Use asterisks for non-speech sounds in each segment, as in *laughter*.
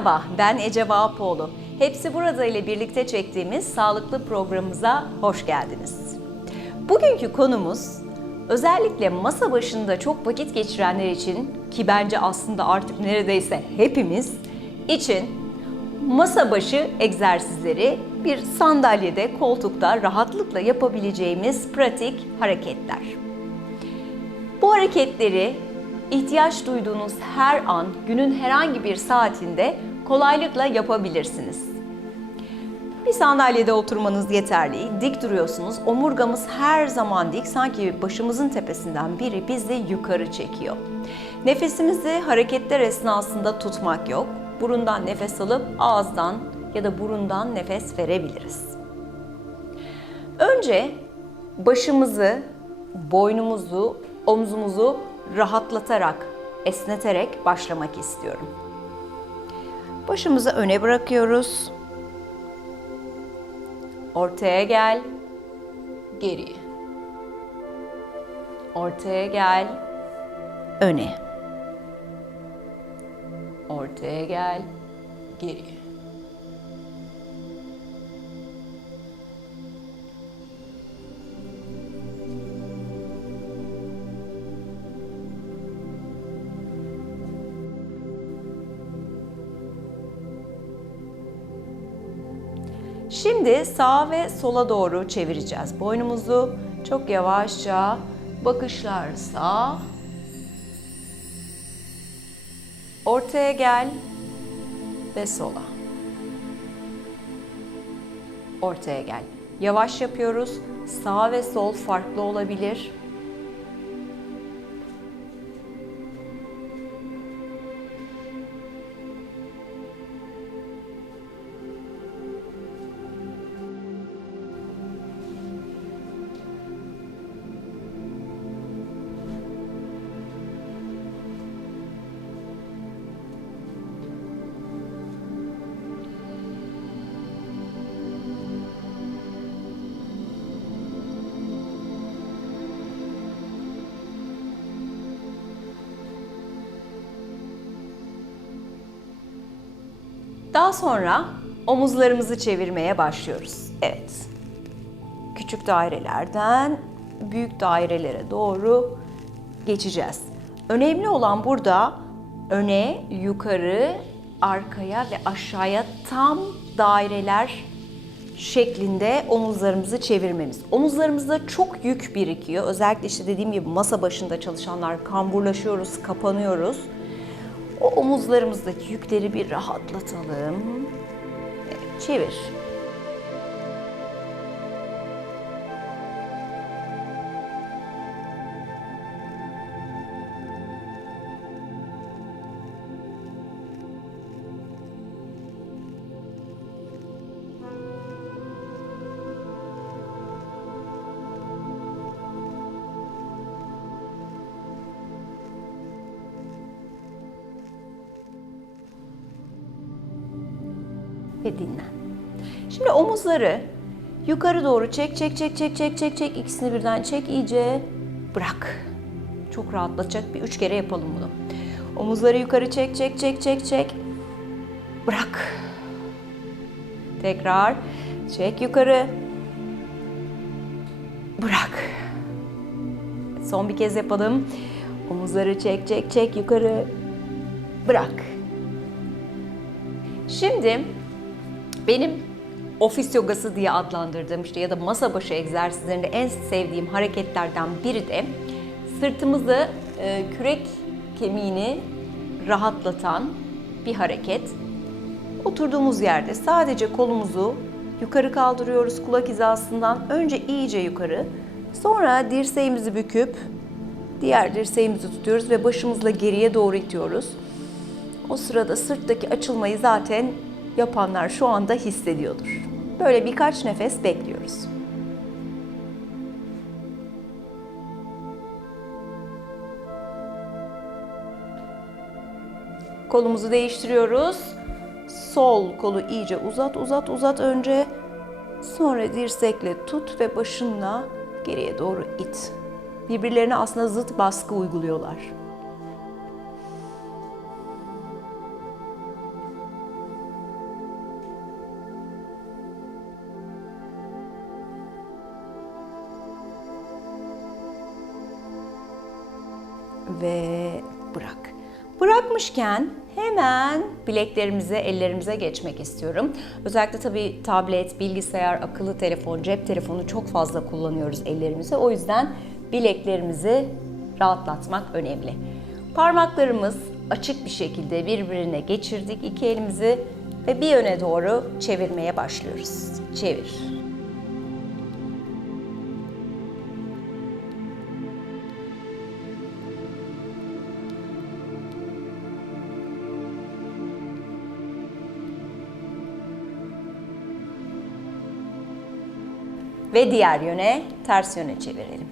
Merhaba, ben Ece Vahapoğlu. Hepsi burada ile birlikte çektiğimiz sağlıklı programımıza hoş geldiniz. Bugünkü konumuz özellikle masa başında çok vakit geçirenler için ki bence aslında artık neredeyse hepimiz için masa başı egzersizleri bir sandalyede, koltukta rahatlıkla yapabileceğimiz pratik hareketler. Bu hareketleri ihtiyaç duyduğunuz her an, günün herhangi bir saatinde kolaylıkla yapabilirsiniz. Bir sandalyede oturmanız yeterli. Dik duruyorsunuz. Omurgamız her zaman dik. Sanki başımızın tepesinden biri bizi yukarı çekiyor. Nefesimizi hareketler esnasında tutmak yok. Burundan nefes alıp ağızdan ya da burundan nefes verebiliriz. Önce başımızı, boynumuzu, omzumuzu rahatlatarak, esneterek başlamak istiyorum. Başımızı öne bırakıyoruz. Ortaya gel. Geri. Ortaya gel. Öne. Ortaya gel. Geri. Şimdi sağa ve sola doğru çevireceğiz. Boynumuzu çok yavaşça bakışlar sağ. Ortaya gel ve sola. Ortaya gel. Yavaş yapıyoruz. Sağ ve sol farklı olabilir. Daha sonra omuzlarımızı çevirmeye başlıyoruz. Evet. Küçük dairelerden büyük dairelere doğru geçeceğiz. Önemli olan burada öne, yukarı, arkaya ve aşağıya tam daireler şeklinde omuzlarımızı çevirmemiz. Omuzlarımızda çok yük birikiyor. Özellikle işte dediğim gibi masa başında çalışanlar kamburlaşıyoruz, kapanıyoruz. O omuzlarımızdaki yükleri bir rahatlatalım. Evet, çevir. Ve dinlen. Şimdi omuzları yukarı doğru çek, çek, çek, çek, çek, çek, çek. İkisini birden çek, iyice bırak. Çok rahatlatacak bir üç kere yapalım bunu. Omuzları yukarı çek, çek, çek, çek, çek. Bırak. Tekrar çek yukarı. Bırak. Son bir kez yapalım. Omuzları çek, çek, çek yukarı. Bırak. Şimdi benim ofis yogası diye adlandırdığım işte ya da masa başı egzersizlerinde en sevdiğim hareketlerden biri de sırtımızı e, kürek kemiğini rahatlatan bir hareket. Oturduğumuz yerde sadece kolumuzu yukarı kaldırıyoruz kulak hizasından. Önce iyice yukarı. Sonra dirseğimizi büküp diğer dirseğimizi tutuyoruz ve başımızla geriye doğru itiyoruz. O sırada sırttaki açılmayı zaten yapanlar şu anda hissediyordur. Böyle birkaç nefes bekliyoruz. Kolumuzu değiştiriyoruz. Sol kolu iyice uzat, uzat, uzat önce. Sonra dirsekle tut ve başınla geriye doğru it. Birbirlerine aslında zıt baskı uyguluyorlar. Bırakmışken hemen bileklerimize, ellerimize geçmek istiyorum. Özellikle tabii tablet, bilgisayar, akıllı telefon, cep telefonu çok fazla kullanıyoruz ellerimizi. O yüzden bileklerimizi rahatlatmak önemli. Parmaklarımız açık bir şekilde birbirine geçirdik iki elimizi ve bir yöne doğru çevirmeye başlıyoruz. Çevir. Ve diğer yöne, ters yöne çevirelim.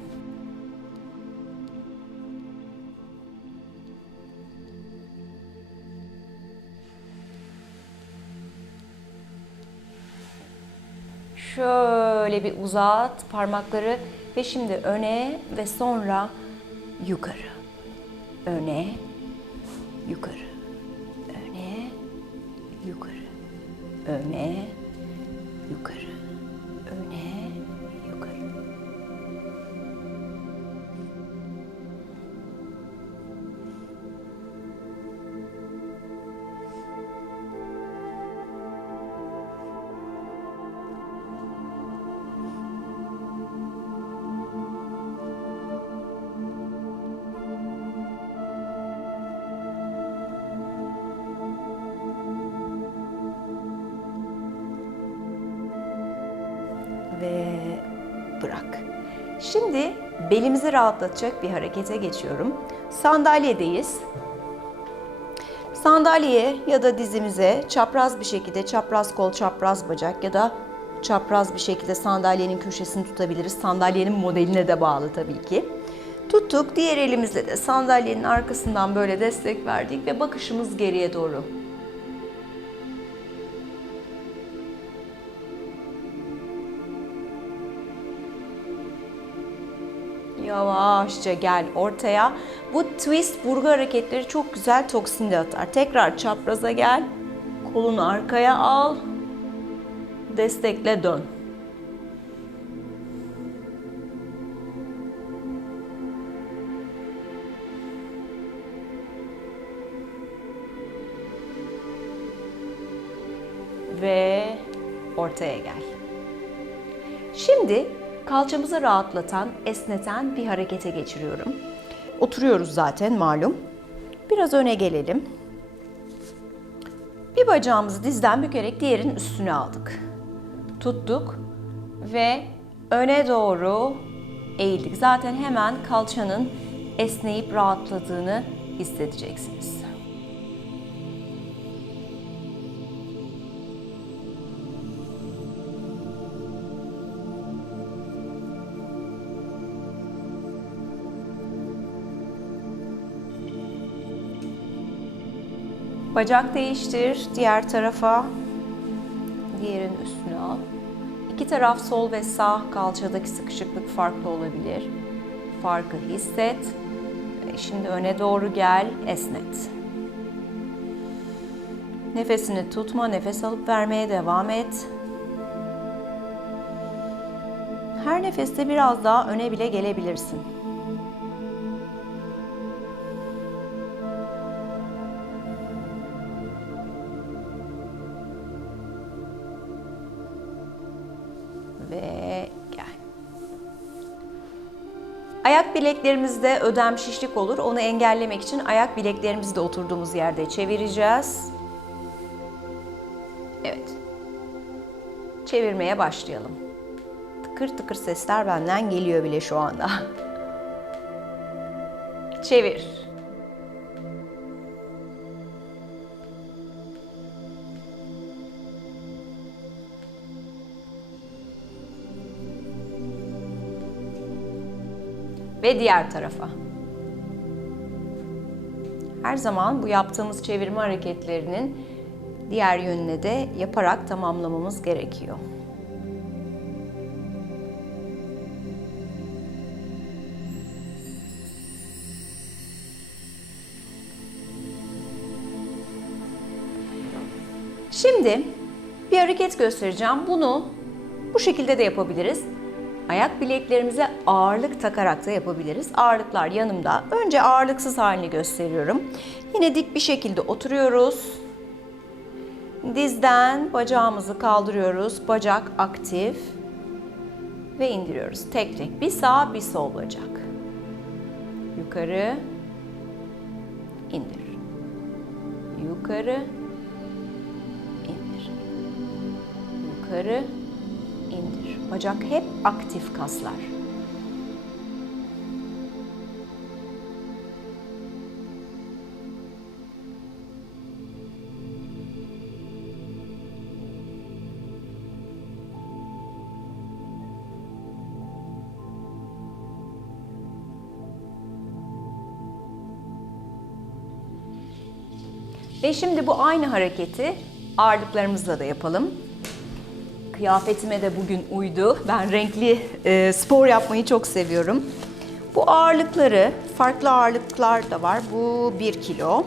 Şöyle bir uzat parmakları ve şimdi öne ve sonra yukarı. Öne, yukarı. Öne, yukarı. Öne, yukarı. Şimdi belimizi rahatlatacak bir harekete geçiyorum. Sandalyedeyiz. Sandalyeye ya da dizimize çapraz bir şekilde çapraz kol, çapraz bacak ya da çapraz bir şekilde sandalyenin köşesini tutabiliriz. Sandalyenin modeline de bağlı tabii ki. Tuttuk. Diğer elimizle de sandalyenin arkasından böyle destek verdik ve bakışımız geriye doğru. Yavaşça gel ortaya. Bu twist burgu hareketleri çok güzel toksin de atar. Tekrar çapraza gel. Kolunu arkaya al. Destekle dön. Ve ortaya gel. Şimdi kalçamızı rahatlatan, esneten bir harekete geçiriyorum. Oturuyoruz zaten malum. Biraz öne gelelim. Bir bacağımızı dizden bükerek diğerinin üstüne aldık. Tuttuk ve öne doğru eğildik. Zaten hemen kalçanın esneyip rahatladığını hissedeceksiniz. Bacak değiştir, diğer tarafa. Diğerin üstüne al. İki taraf sol ve sağ kalçadaki sıkışıklık farklı olabilir. Farkı hisset. Ve Şimdi öne doğru gel, esnet. Nefesini tutma, nefes alıp vermeye devam et. Her nefeste biraz daha öne bile gelebilirsin. Ve gel. Ayak bileklerimizde ödem şişlik olur. Onu engellemek için ayak bileklerimizi de oturduğumuz yerde çevireceğiz. Evet. Çevirmeye başlayalım. Tıkır tıkır sesler benden geliyor bile şu anda. *laughs* Çevir. Ve diğer tarafa. Her zaman bu yaptığımız çevirme hareketlerinin diğer yönüne de yaparak tamamlamamız gerekiyor. Şimdi bir hareket göstereceğim. Bunu bu şekilde de yapabiliriz. Ayak bileklerimize ağırlık takarak da yapabiliriz. Ağırlıklar yanımda. Önce ağırlıksız halini gösteriyorum. Yine dik bir şekilde oturuyoruz. Dizden bacağımızı kaldırıyoruz. Bacak aktif. Ve indiriyoruz. Tek tek. Bir sağ bir sol bacak. Yukarı. indir. Yukarı. indir. Yukarı. Bacak hep aktif kaslar. Ve şimdi bu aynı hareketi ağırlıklarımızla da yapalım. Kıyafetime de bugün uydu. Ben renkli e, spor yapmayı çok seviyorum. Bu ağırlıkları, farklı ağırlıklar da var. Bu 1 kilo.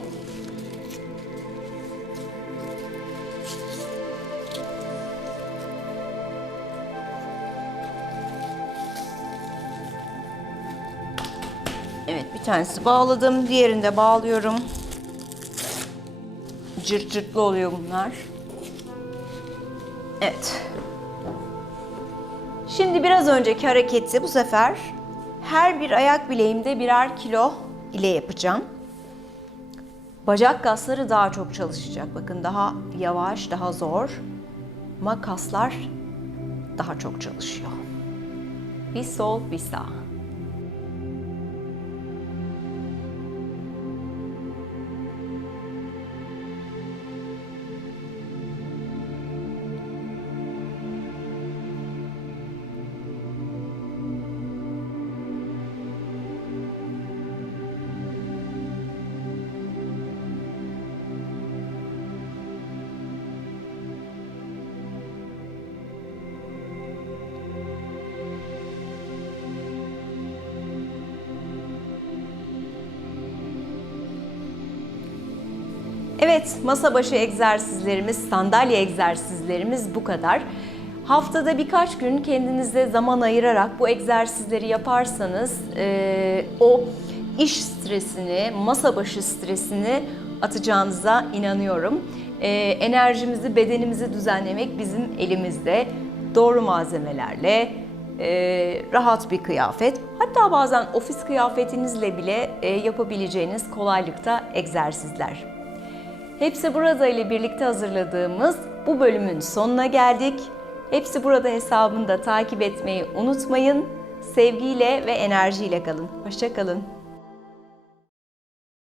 Evet bir tanesi bağladım. Diğerini de bağlıyorum. Cırt cırtlı oluyor bunlar. Evet. Şimdi biraz önceki hareketi bu sefer her bir ayak bileğimde birer kilo ile yapacağım. Bacak kasları daha çok çalışacak. Bakın daha yavaş, daha zor. Ama kaslar daha çok çalışıyor. Bir sol, bir sağ. Evet, masa başı egzersizlerimiz, sandalye egzersizlerimiz bu kadar. Haftada birkaç gün kendinize zaman ayırarak bu egzersizleri yaparsanız e, o iş stresini, masa başı stresini atacağınıza inanıyorum. E, enerjimizi, bedenimizi düzenlemek bizim elimizde. Doğru malzemelerle, e, rahat bir kıyafet, hatta bazen ofis kıyafetinizle bile e, yapabileceğiniz kolaylıkta egzersizler. Hepsi burada ile birlikte hazırladığımız bu bölümün sonuna geldik. Hepsi burada hesabını da takip etmeyi unutmayın. Sevgiyle ve enerjiyle kalın. Hoşça kalın.